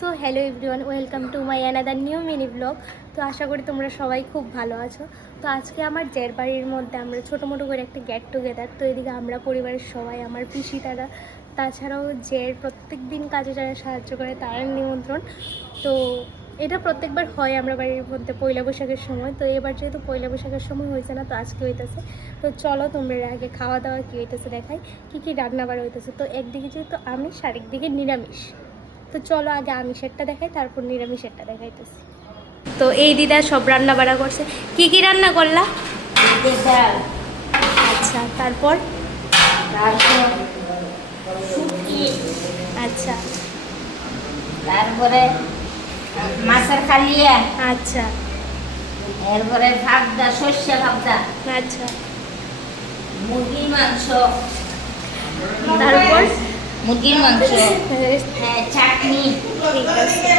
So hello everyone, welcome to my another new mini blog. তো আশা করি তোমরা সবাই খুব ভালো আছো। তো আজকে আমার জের বাড়ির মধ্যে আমরা ছোটো মোটো করে একটা গেট টুগেদার। তো এদিকে আমরা পরিবারের সবাই, আমার পিসি তারা, তাছাড়াও জের প্রত্যেক দিন কাজে যারা সাহায্য করে তার নিমন্ত্রণ। তো এটা প্রত্যেকবার হয় আমরা বাড়ির মধ্যে পয়লা বৈশাখের সময়। তো এবার যেহেতু পয়লা বৈশাখের সময় হয়েছে না, তো আজকে হইতেছে। তো চলো তোমরা আগে খাওয়া দাওয়া কী হইতেছে দেখাই, কী রান্না বাড়া হইতেছে। তো একদিকে যেহেতু আমিষ, আরেকদিকে নিরামিষ। তো চলো আগে আমিষেরটা দেখাই, তারপর নিরামিষেরটা দেখাইতেছি। তো এই দিদা সব রান্না বাড়া করছে। কি রান্না করলা? আচ্ছা, তারপর আচ্ছা, তারপরে মাছের কালিয়া, আচ্ছা এরপরে ভাবদা, সর্ষে ভাবদা, আচ্ছা, মুরগির মাংস, তারপর মুরগির মাংস, হ্যাঁ, চাটনি, ঠিক আছে।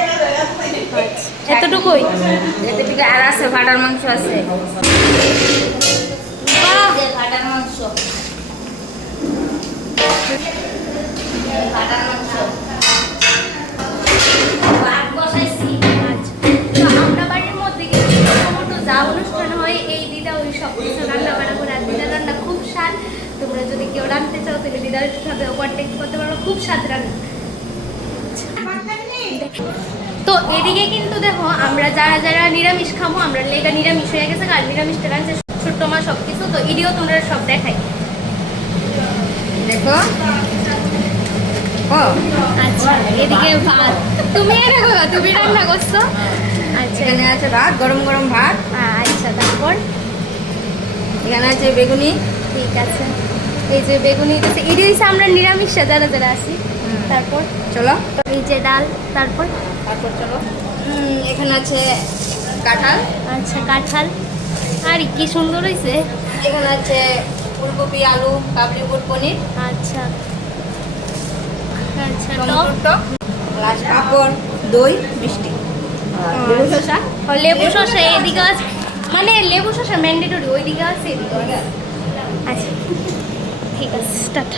আচ্ছা, এতটুকুই? এতটুকু আর আছে, ভাটার মাংস আছে, বাহ! ভাটার মাংস, ভাটার মাংস, ভাত বসাইছি। আচ্ছা, তো আমরা বাড়ির মধ্যে কিন্তু মোটামুটি যা অনুষ্ঠান হয় এই দিদা ওই সব কিছু রান্না বান্না করে। আর দিদার রান্না খুব স্বাদ। তোমরা যদি কেউ রাঁধতে চাও তাহলে দিদার সাথে ওভারটেক করতে পারো, খুব স্বাদ রান্না। তো এদিকে কিন্তু দেখো আমরা যারা যারা নিরামিষ খাবো, আমরা লেগা নিরামিষ হয়ে গেছে। আর নিরামিষটা রাঁধছে ছোট্ট মা সব কিছু। তো এদিকেও তোমরা সব দেখাই, দেখো। ও আচ্ছা, এদিকে ভাত তুমি দেখো, তুমি রান্না করছো। আচ্ছা, এখানে আছে ভাত, গরম গরম ভাত। আচ্ছা, তারপর এখানে আছে বেগুনি। ঠিক আছে, এই যে বেগুনি দিচ্ছে, এটি হচ্ছে আমরা নিরামিষ যারা যারা আছি। তারপর চলো, এই যে ডাল, তারপর তারপর চলো। এখানে আছে কাঁঠাল। আচ্ছা, কাঁঠাল। আর কি সুন্দর হয়েছে। এখানে আছে ফুলকপি, আলু, কাবলি বুট, পনির। আচ্ছা আচ্ছা, টমেটোর টক, লাস্ট পাঁপড়, দই, মিষ্টি, লেবু শসা। লেবু শসা এদিকে আছে, মানে লেবু শসা ম্যান্ডেটরি, ওইদিকে আছে, এদিকে আছে। আচ্ছা, ঠিক আছে, স্টার্ট।